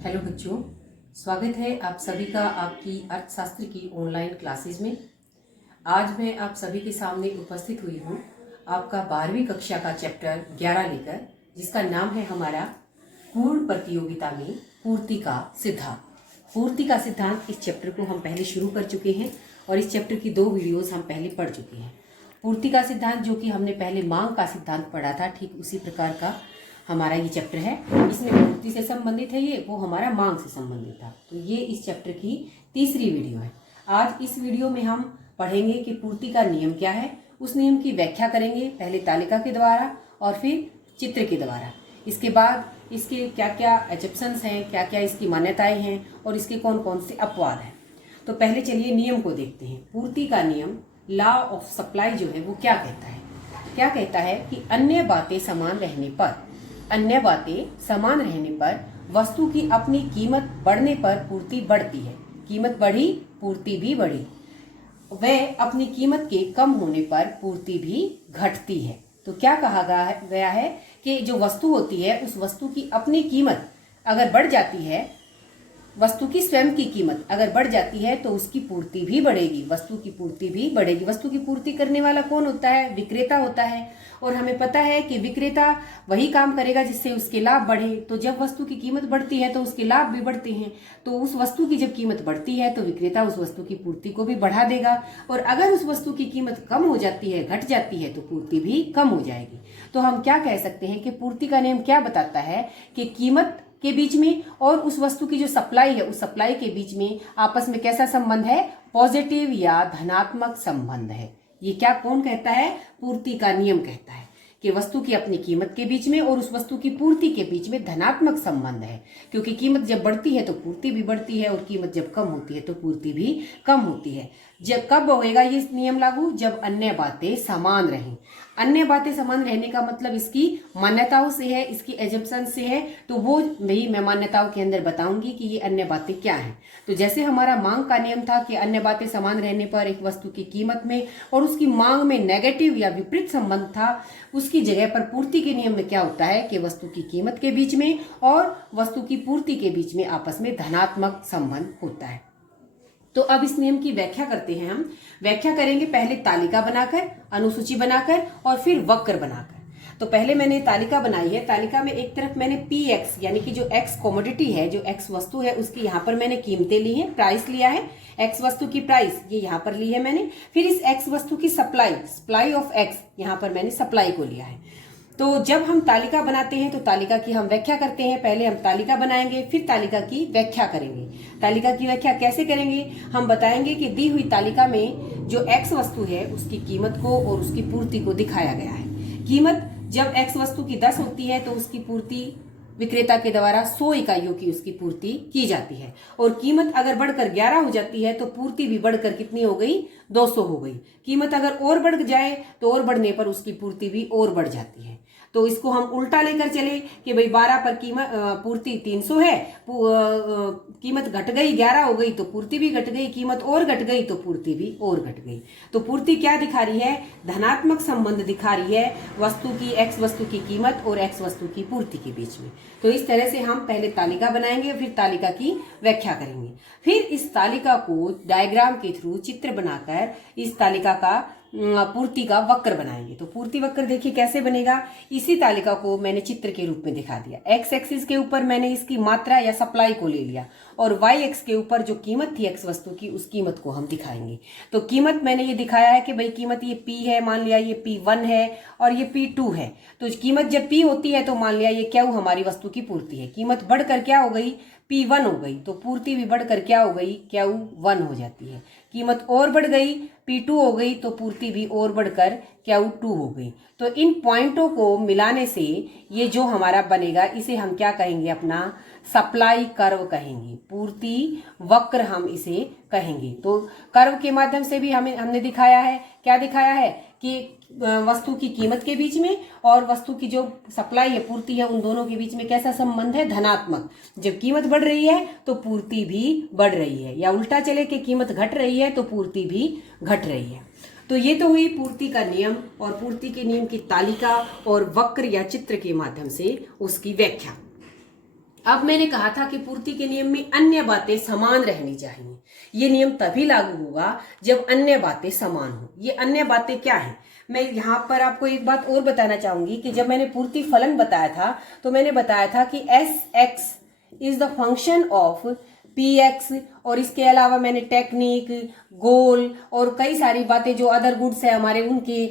Hello बच्चों, स्वागत है आप सभी का आपकी अर्थशास्त्र की ऑनलाइन क्लासेस में। आज मैं आप सभी के सामने उपस्थित हुई हूँ आपका 12वीं कक्षा का चैप्टर 11 लेकर, जिसका नाम है हमारा पूर्ण प्रतियोगिता में पूर्ति का सिद्धांत। पूर्ति का सिद्धांत, इस चैप्टर को हम पहले शुरू कर चुके हैं और इस चैप्टर की 2 वीडियोज़ हम पहले पढ़ चुके हैं। पूर्ति का सिद्धांत जो कि हमने पहले मांग का सिद्धांत पढ़ा था, ठीक उसी प्रकार का हमारा ये चैप्टर है। इसमें पूर्ति से संबंधित है, ये वो हमारा मांग से संबंधित था। तो ये इस चैप्टर की तीसरी वीडियो है। आज इस वीडियो में हम पढ़ेंगे कि पूर्ति का नियम क्या है, उस नियम की व्याख्या करेंगे, पहले तालिका के द्वारा और फिर चित्र के द्वारा। इसके बाद इसके क्या क्या एजप्शंस हैं, क्या क्या इसकी मान्यताएं हैं और इसके कौन कौन से अपवाद हैं। तो पहले चलिए नियम को देखते हैं। पूर्ति का नियम, लॉ ऑफ सप्लाई जो है वो क्या कहता है? क्या कहता है कि अन्य बातें समान रहने पर वस्तु की अपनी कीमत बढ़ने पर पूर्ति बढ़ती है। कीमत बढ़ी, पूर्ति भी बढ़ी। वह अपनी कीमत के कम होने पर पूर्ति भी घटती है। तो क्या कहा गया है कि जो वस्तु होती है, उस वस्तु की अपनी कीमत अगर बढ़ जाती है, वस्तु की स्वयं की कीमत अगर बढ़ जाती है तो उसकी पूर्ति भी बढ़ेगी, वस्तु की पूर्ति भी बढ़ेगी। वस्तु की पूर्ति करने वाला कौन होता है? विक्रेता होता है। और हमें पता है कि विक्रेता वही काम करेगा जिससे उसके लाभ बढ़े। तो जब वस्तु की कीमत बढ़ती है तो उसके लाभ भी बढ़ते हैं। तो उस वस्तु की जब कीमत बढ़ती है तो विक्रेता उस वस्तु की पूर्ति को भी बढ़ा देगा। और अगर उस वस्तु की कीमत कम हो जाती है, घट जाती है, तो पूर्ति भी कम हो जाएगी। तो हम क्या कह सकते हैं कि पूर्ति का नियम क्या बताता है कि कीमत के बीच में और उस वस्तु की जो सप्लाई है, उस सप्लाई के बीच में आपस में कैसा संबंध है? पॉजिटिव या धनात्मक संबंध है। ये क्या कौन कहता है? पूर्ति का नियम कहता है कि वस्तु की अपनी कीमत के बीच में और उस वस्तु की पूर्ति के बीच में धनात्मक संबंध है। क्योंकि कीमत जब बढ़ती है तो पूर्ति भी बढ़ती है और कीमत जब कम होती है तो पूर्ति भी कम होती है। जब कब होएगा ये नियम लागू? जब अन्य बातें समान रहें। अन्य बातें समान रहने का मतलब इसकी मान्यताओं से है, इसकी एजम्पशन से है। तो वो भी मैं मान्यताओं के अंदर बताऊंगी कि ये अन्य बातें क्या हैं। तो जैसे हमारा मांग का नियम था कि अन्य बातें समान रहने पर एक वस्तु की कीमत में और उसकी मांग में नेगेटिव या विपरीत संबंध था, उसकी जगह पर पूर्ति के नियम में क्या होता है कि वस्तु की कीमत के बीच में और वस्तु की पूर्ति के बीच में आपस में धनात्मक संबंध होता है। तो अब इस नियम की व्याख्या करते हैं। हम व्याख्या करेंगे पहले तालिका बनाकर, अनुसूची बनाकर और फिर वक्र बनाकर। तो पहले मैंने तालिका बनाई है। तालिका में एक तरफ मैंने PX यानी कि जो X कमोडिटी है, जो X वस्तु है, उसकी यहाँ पर मैंने कीमतें ली हैं, प्राइस लिया है। X वस्तु की प्राइस ये यहाँ पर ली है मैंने। फिर इस X वस्तु की सप्लाई ऑफ X, यहाँ पर मैंने सप्लाई को लिया है। तो जब हम तालिका बनाते हैं तो तालिका की हम व्याख्या करते हैं। पहले हम तालिका बनाएंगे, फिर तालिका की व्याख्या करेंगे। तालिका की व्याख्या कैसे करेंगे? हम बताएंगे कि दी हुई तालिका में जो X वस्तु है उसकी कीमत को और उसकी पूर्ति को दिखाया गया है। कीमत जब X वस्तु की 10 होती है तो उसकी पूर्ति विक्रेता के द्वारा 100 इकाइयों की उसकी पूर्ति की जाती है। और कीमत अगर बढ़कर 11 हो जाती है तो पूर्ति भी बढ़कर कितनी हो गई? 200 हो गई। कीमत अगर और बढ़ जाए तो और बढ़ने पर उसकी पूर्ति भी और बढ़ जाती है। तो इसको हम उल्टा लेकर चले कि भाई 12 पर कीमत पूर्ति 300 है, कीमत घट गई, 11 हो गई तो पूर्ति भी घट गई, कीमत और घट गई तो पूर्ति भी और घट गई। तो पूर्ति क्या दिखा रही है? धनात्मक संबंध दिखा रही है वस्तु की, X वस्तु की कीमत और X वस्तु की पूर्ति के बीच में। तो इस तरह से हम पहले तालिका बनाएंगे, फिर तालिका की व्याख्या करेंगे। फिर इस तालिका को डायग्राम के थ्रू, चित्र बनाकर इस तालिका का पूर्ति का वक्र बनाएंगे। तो पूर्ति वक्र देखिए कैसे बनेगा। इसी तालिका को मैंने चित्र के रूप में दिखा दिया। X एक्सिस के ऊपर मैंने इसकी मात्रा या सप्लाई को ले लिया और Y एक्स के ऊपर जो कीमत थी X वस्तु की, उस कीमत को हम दिखाएंगे। तो कीमत मैंने ये दिखाया है कि भाई कीमत ये P है, मान लिया ये P1 है और ये P2 है। तो कीमत जब P होती है तो मान लिया ये क्या हमारी वस्तु की पूर्ति है। कीमत बढ़कर क्या हो गई? P1 हो गई। तो पूर्ति भी बढ़कर क्या हो गई? Q1 हो जाती है। कीमत और बढ़ गई, P2 हो गई तो पूर्ति भी और बढ़कर Q2 हो गई। तो इन पॉइंटों को मिलाने से ये जो हमारा बनेगा, इसे हम क्या कहेंगे? अपना सप्लाई कर्व कहेंगे, पूर्ति वक्र हम इसे कहेंगे। तो कर्व के माध्यम से भी हमने दिखाया है, क्या दिखाया है कि वस्तु की कीमत के बीच में और वस्तु की जो सप्लाई है, पूर्ति है, उन दोनों के बीच में कैसा संबंध है? धनात्मक। जब कीमत बढ़ रही है तो पूर्ति भी बढ़ रही है, या उल्टा चले कि कीमत घट रही है तो पूर्ति भी घट रही है। तो ये तो हुई पूर्ति का नियम और पूर्ति के नियम की तालिका और वक्र या चित्र के माध्यम से उसकी व्याख्या। अब मैंने कहा था कि पूर्ति के नियम में अन्य बातें समान रहनी चाहिए। ये नियम तभी लागू होगा जब अन्य बातें समान हो। ये अन्य बातें क्या है? मैं यहाँ पर आपको एक बात और बताना चाहूंगी कि जब मैंने पूर्ति फलन बताया था तो मैंने बताया था कि S x is the function of P x, और इसके अलावा मैंने टेक्निक, गोल और कई सारी बातें जो अदर गुड्स है हमारे उनकी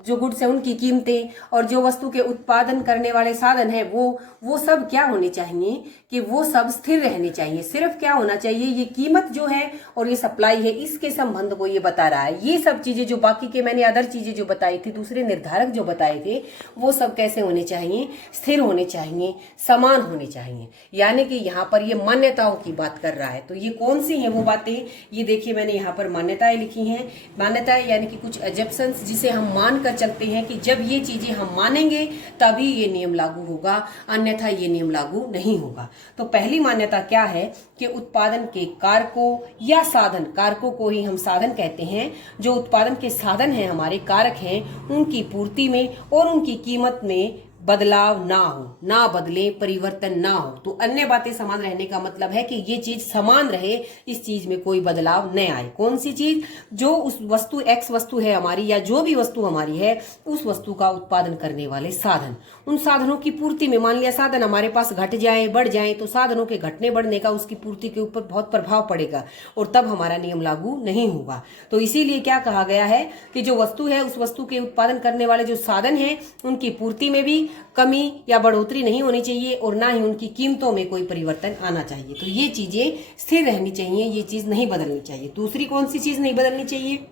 जो गुड्स है उनकी कीमतें, और जो वस्तु के उत्पादन करने वाले साधन है वो सब क्या होने चाहिए कि वो सब स्थिर रहने चाहिए। सिर्फ क्या होना चाहिए, ये कीमत जो है और ये सप्लाई है, इसके संबंध को ये बता रहा है। ये सब चीजें जो बाकी के मैंने अदर चीजें जो बताई थी, दूसरे निर्धारक जो बताए थे, वो सब कैसे होने चाहिए? स्थिर होने चाहिए, समान होने चाहिए। यानी कि यहाँ पर ये मान्यताओं की बात कर रहा है। तो ये कौन सी हैं वो बातें? ये देखिए मैंने यहाँ पर मान्यताएं लिखी हैं। मान्यताएं यानी कि कुछ एजम्पशंस जिसे हम मान कर चलते हैं कि जब ये चीजें हम मानेंगे तभी ये नियम लागू होगा, अन्यथा ये नियम लागू नहीं होगा। तो पहली मान्यता क्या है कि उत्पादन के कारकों या साधन, कारकों को ही हम साधन कहते हैं, जो उत्पादन के साधन हैं हमारे कारक हैं, उनकी पूर्ति में और उनकी कीमत में बदलाव ना हो, ना बदले, परिवर्तन ना हो। तो अन्य बातें समान रहने का मतलब है कि ये चीज समान रहे, इस चीज में कोई बदलाव न आए। कौन सी चीज? जो उस वस्तु एक्स वस्तु है हमारी, या जो भी वस्तु हमारी है, उस वस्तु का उत्पादन करने वाले साधन, उन साधनों की पूर्ति में, मान लिया साधन हमारे पास घट जाए, बढ़ जाए, तो साधनों के घटने बढ़ने का उसकी पूर्ति के ऊपर बहुत प्रभाव पड़ेगा और तब हमारा नियम लागू नहीं होगा। तो इसीलिए क्या कहा गया है कि जो वस्तु है, उस वस्तु के उत्पादन करने वाले जो साधन है, उनकी पूर्ति में भी कमी या बढ़ोतरी नहीं होनी चाहिए और ना ही उनकी कीमतों में कोई परिवर्तन आना चाहिए। तो ये चीजें स्थिर रहनी चाहिए, ये चीज नहीं बदलनी चाहिए। दूसरी कौन सी चीज नहीं बदलनी चाहिए?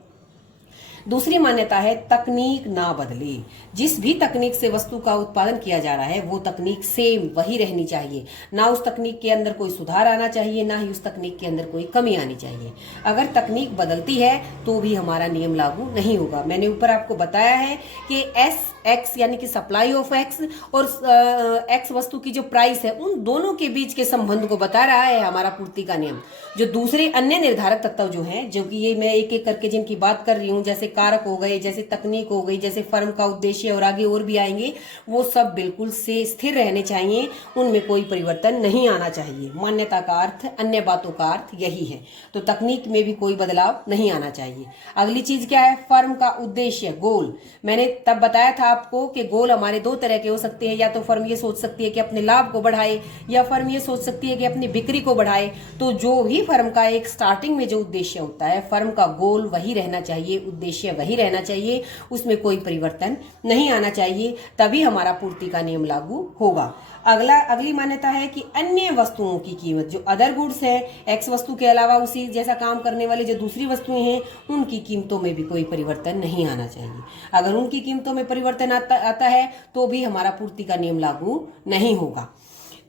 दूसरी मान्यता है तकनीक ना बदले। जिस भी तकनीक से वस्तु का उत्पादन किया जा रहा है वो तकनीक सेम वही रहनी चाहिए, ना उस तकनीक के अंदर कोई सुधार आना चाहिए, ना ही उस तकनीक के अंदर कोई कमी आनी चाहिए। अगर तकनीक बदलती है तो भी हमारा नियम लागू नहीं होगा। मैंने ऊपर आपको बताया है कि एस एक्स यानी कि सप्लाई ऑफ एक्स और एक्स वस्तु की जो प्राइस है, उन दोनों के बीच के संबंध को बता रहा है हमारा पूर्ति का नियम। जो दूसरे अन्य निर्धारक तत्व जो हैं, जो कि ये मैं एक एक करके जिनकी बात कर रही हूँ, जैसे कारक हो गए, जैसे तकनीक हो गई, जैसे फर्म का उद्देश्य और आगे और भी आएंगे, वो सब बिल्कुल से स्थिर रहने चाहिए, उनमें कोई परिवर्तन नहीं आना चाहिए। मान्यता का अर्थ, अन्य बातों का अर्थ यही है। तो तकनीक में भी कोई बदलाव नहीं आना चाहिए। अगली चीज क्या है? फर्म का उद्देश्य, गोल। मैंने तब बताया था आपको कि गोल हमारे दो तरह के हो सकते हैं। या तो फर्म ये सोच सकती है कि अपने लाभ को बढ़ाए, या फर्म ये सोच सकती है कि अपनी बिक्री को बढ़ाए। तो जो भी फर्म का एक स्टार्टिंग में जो उद्देश्य होता है, फर्म का गोल वही रहना चाहिए, उद्देश्य वही रहना चाहिए, उसमें कोई परिवर्तन नहीं आना चाहिए, तभी हमारा पूर्ति का नियम लागू होगा। अगली मान्यता है कि अन्य वस्तुओं की कीमत, जो अदर गुड्स है, एक्स वस्तु के अलावा उसी जैसा काम करने वाली जो दूसरी वस्तुएं हैं, उनकी कीमतों में भी कोई परिवर्तन नहीं आना चाहिए। अगर उनकी कीमतों में परिवर्तन आता है तो भी हमारा पूर्ति का नियम लागू नहीं होगा।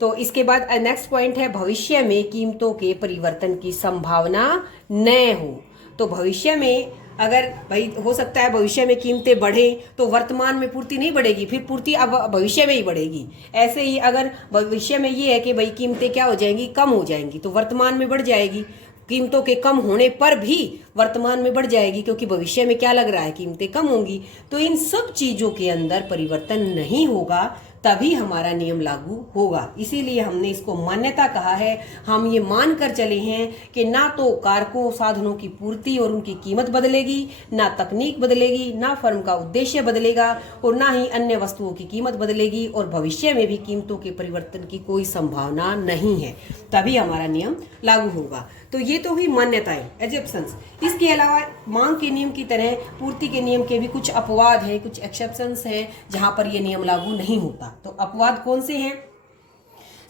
तो इसके बाद नेक्स्ट पॉइंट है, भविष्य में कीमतों के परिवर्तन की संभावना न हो। तो भविष्य में अगर भाई हो सकता है भविष्य में कीमतें बढ़े तो वर्तमान में पूर्ति नहीं बढ़ेगी, फिर पूर्ति अब भविष्य में ही बढ़ेगी। ऐसे ही अगर भविष्य में ये है कि भाई कीमतें क्या हो जाएंगी, कम हो जाएंगी, तो वर्तमान में बढ़ जाएगी। कीमतों के कम होने पर भी वर्तमान में बढ़ जाएगी, क्योंकि भविष्य में क्या लग रहा है, कीमतें कम होंगी। तो इन सब चीजों के अंदर परिवर्तन नहीं होगा, तभी हमारा नियम लागू होगा। इसीलिए हमने इसको मान्यता कहा है। हम ये मान कर चले हैं कि ना तो कारकों साधनों की पूर्ति और उनकी कीमत बदलेगी, ना तकनीक बदलेगी, ना फर्म का उद्देश्य बदलेगा, और ना ही अन्य वस्तुओं की कीमत बदलेगी, और भविष्य में भी कीमतों के परिवर्तन की कोई संभावना नहीं है, तभी हमारा नियम लागू होगा। तो ये तो हुई मान्यताएं, एजम्पशंस। इसके अलावा मांग के नियम की तरह पूर्ति के नियम के भी कुछ अपवाद हैं, कुछ एक्सेप्शंस हैं जहां पर ये नियम लागू नहीं होता। तो अपवाद कौन से हैं?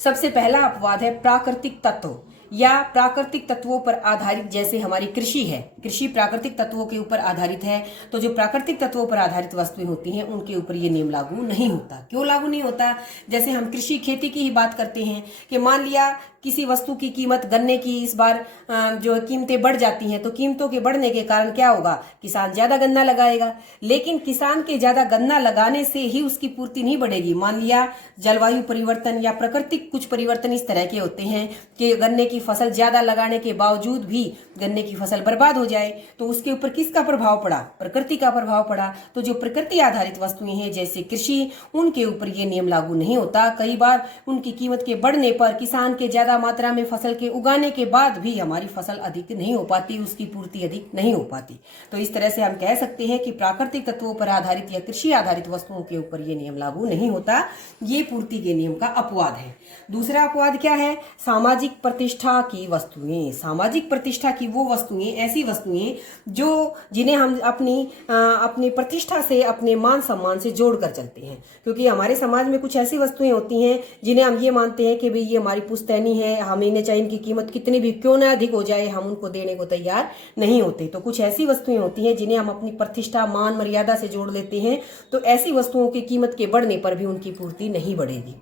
सबसे पहला अपवाद है प्राकृतिक तत्व या प्राकृतिक तत्वों पर आधारित। जैसे हमारी कृषि है, कृषि प्राकृतिक तत्वों के ऊपर आधारित है, तो जो प्राकृतिक तत्वों पर आधारित वस्तुएं होती हैं उनके ऊपर ये नियम लागू नहीं होता। क्यों लागू नहीं होता? जैसे हम कृषि खेती की ही बात करते हैं कि मान लिया किसी वस्तु की कीमत, गन्ने की इस बार जो कीमतें बढ़ जाती हैं, तो कीमतों के बढ़ने के कारण क्या होगा, किसान ज्यादा गन्ना लगाएगा। लेकिन किसान के ज्यादा गन्ना लगाने से ही उसकी पूर्ति नहीं बढ़ेगी। मान लिया जलवायु परिवर्तन या प्राकृतिक कुछ परिवर्तन इस तरह के होते हैं कि गन्ने की फसल ज्यादा लगाने के बावजूद भी गन्ने की फसल बर्बाद हो जाए, तो उसके ऊपर किसका प्रभाव पड़ा, प्रकृति का प्रभाव पड़ा। तो जो प्रकृति आधारित वस्तुएं हैं जैसे कृषि, उनके ऊपर ये नियम लागू नहीं होता। कई बार उनकी कीमत के बढ़ने पर किसान के ज्यादा मात्रा में फसल के उगाने के बाद भी हमारी फसल अधिक नहीं हो पाती, उसकी पूर्ति अधिक नहीं हो पाती। तो इस तरह से हम कह सकते हैं कि प्राकृतिक तत्वों पर आधारित या कृषि आधारित वस्तुओं के ऊपर ये नियम लागू नहीं होता। ये पूर्ति के नियम का अपवाद है। दूसरा अपवाद क्या है, सामाजिक प्रतिष्ठा की वस्तुएं। सामाजिक प्रतिष्ठा की वो वस्तुएं, ऐसी वस्तुएं जो जिन्हें हम अपनी प्रतिष्ठा से, अपने मान सम्मान से जोड़कर चलते हैं। क्योंकि हमारे समाज में कुछ ऐसी वस्तुएं होती हैं जिन्हें हम ये मानते हैं कि भाई ये हमारी पुश्तैनी है, हमें इन्हें चाहे इनकी कीमत कितनी भी क्यों ना अधिक हो जाए, हम उनको देने को तैयार नहीं होते। तो कुछ ऐसी वस्तुएं होती हैं जिन्हें हम अपनी प्रतिष्ठा, मान, मर्यादा से जोड़ लेते हैं। तो ऐसी वस्तुओं की कीमत के बढ़ने पर भी उनकी पूर्ति नहीं बढ़ेगी।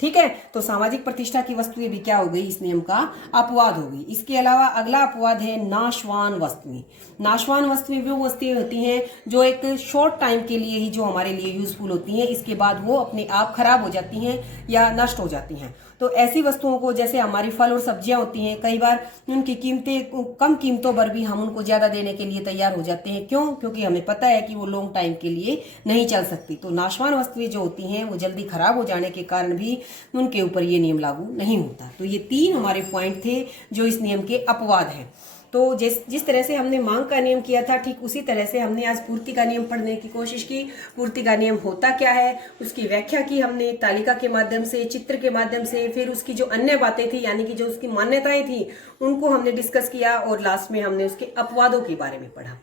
ठीक है, तो सामाजिक प्रतिष्ठा की वस्तुएं भी क्या हो गई, इस नियम का अपवाद हो गई। इसके अलावा अगला अपवाद है नाशवान वस्तुएं। नाशवान वस्तुएं वो वस्तुएं होती हैं जो एक शॉर्ट टाइम के लिए ही जो हमारे लिए यूजफुल होती हैं, इसके बाद वो अपने आप खराब हो जाती हैं या नष्ट हो जाती हैं। तो ऐसी वस्तुओं को, जैसे हमारी फल और सब्जियां होती हैं, कई बार उनकी कीमतें कम कीमतों पर भी हम उनको ज्यादा देने के लिए तैयार हो जाते हैं। क्यों? क्योंकि हमें पता है कि वो लॉन्ग टाइम के लिए नहीं चल सकती। तो नाशवान वस्तुएं जो होती हैं वो जल्दी खराब हो जाने के कारण भी उनके ऊपर ये नियम लागू नहीं होता। तो ये 3 हमारे पॉइंट थे जो इस नियम के अपवाद हैं। तो जिस तरह से हमने मांग का नियम किया था, ठीक उसी तरह से हमने आज पूर्ति का नियम पढ़ने की कोशिश की। पूर्ति का नियम होता क्या है, उसकी व्याख्या की हमने तालिका के माध्यम से, चित्र के माध्यम से, फिर उसकी जो अन्य बातें थी यानी कि जो उसकी मान्यताएं थी उनको हमने डिस्कस किया, और लास्ट में हमने उसके अपवादों के बारे में पढ़ा।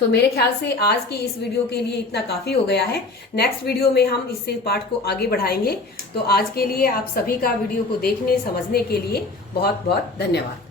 तो मेरे ख्याल से आज की इस वीडियो के लिए इतना काफी हो गया है। नेक्स्ट वीडियो में हम इससे पाठ को आगे बढ़ाएंगे। तो आज के लिए आप सभी का वीडियो को देखने, समझने के लिए बहुत बहुत धन्यवाद।